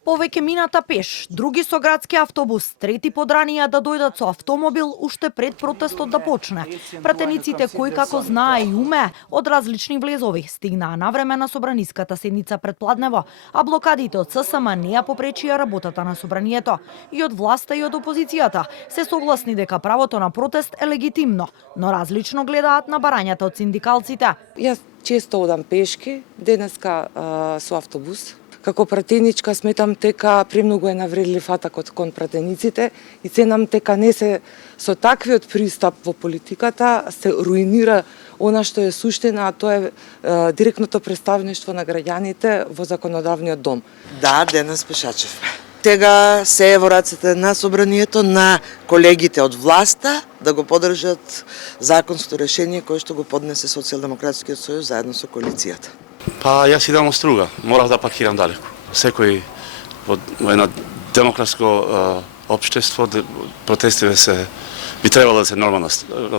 Повеќе мината пеш, други со градски автобус, трети подранија да дојдат со автомобил уште пред протестот да почне. Пратениците кои како знае и уме од различни влезови стигнаа навреме на собраниската седница пред пладнево, а блокадите од ССМ не ја попречија работата на собранието. И од власта и од опозицијата се согласни дека правото на протест е легитимно, но различно гледаат на барањата од синдикалците. Јас често одам пешки, денеска со автобус. Како пратеничка сметам дека премногу е навредлив атакот кон пратениците и ценам дека не се со таквиот пристап во политиката се руинира она што е суштина, а тоа е директното представништво на граѓаните во законодавниот дом. Да, денес пешачевме. Сега се е во рацете на собранието, на колегите од власта да го поддржат законско решение кое што го поднесе Социјалдемократскиот сојуз заедно со коалицијата. Па јас идам од Струга, морав да паркирам далеку. Секој во едно демократско општество протестите би требало да се нормална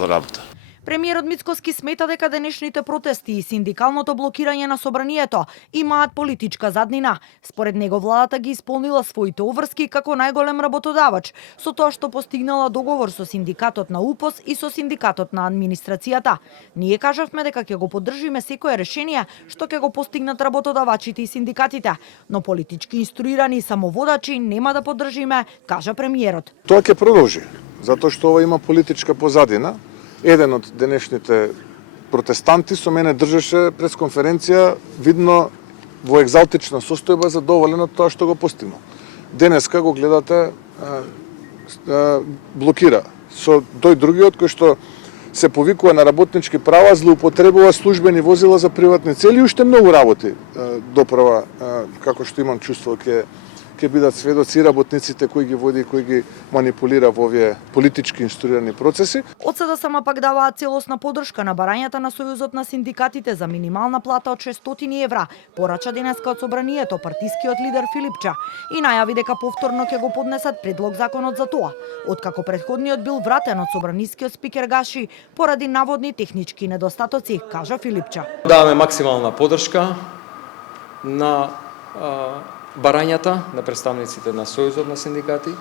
работа. Премиерот Мицкоски смета дека денешните протести и синдикалното блокирање на собранието имаат политичка заднина. Според него владата ги исполнила своите обврски како најголем работодавач, со тоа што постигнала договор со синдикатот на УПОС и со синдикатот на администрацијата. Ние кажавме дека ќе го поддржиме секое решение што ќе го постигнат работодавачите и синдикатите, но политички инструирани самоводачи нема да поддржиме, кажа премиерот. Тоа ќе продолжи, затоа што ова има политичка позадина. Еден од денешните протестанти со мене држеше пресконференција видно во екзалтична состојба задоволен од тоа што го постигнал. Денеска го гледате блокира. Со тој другиот кој што се повикува на работнички права, злоупотребува службени возила за приватни цели и уште многу работи доправа, како што имам чувство ќе бидат сведоци работниците кои ги води и кои ги манипулира во овие политички инструирани процеси. Од СДСМ пак даваат целосна поддршка на барањата на Сојузот на синдикатите за минимална плата од 600 евра, порача денеска од собранието партискиот лидер Филипча и најави дека повторно ќе го поднесат предлог законот за тоа, откако претходниот бил вратен од собранискиот спикер Гаши поради наводни технички недостатоци, кажа Филипча. Даваме максимална поддршка на барањата на представниците на Сојузот на синдикати.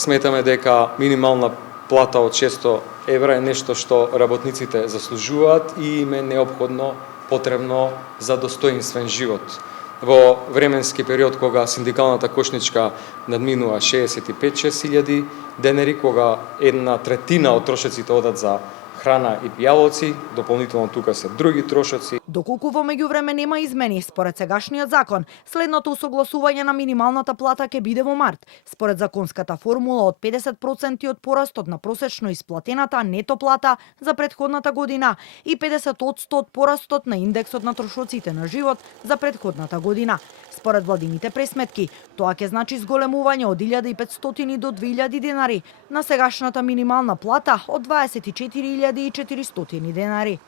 Сметаме дека минимална плата од 600 евра е нешто што работниците заслужуваат и им е неопходно, потребно за достоинствен живот. Во временски период кога синдикалната кошничка надминува 65.000 денари, кога 1/3 од трошоците одат за храна и пијалоци, дополнително тука се други трошоци. Доколку во меѓувреме нема измени според сегашниот закон, следното усогласување на минималната плата ќе биде во март. Според законската формула од 50% од порастот на просечно исплатената нето плата за претходната година и 50% од порастот на индексот на трошоците на живот за претходната година. Според владините пресметки, тоа ќе значи зголемување од 1500 до 2000 денари на сегашната минимална плата од 24.400 денари.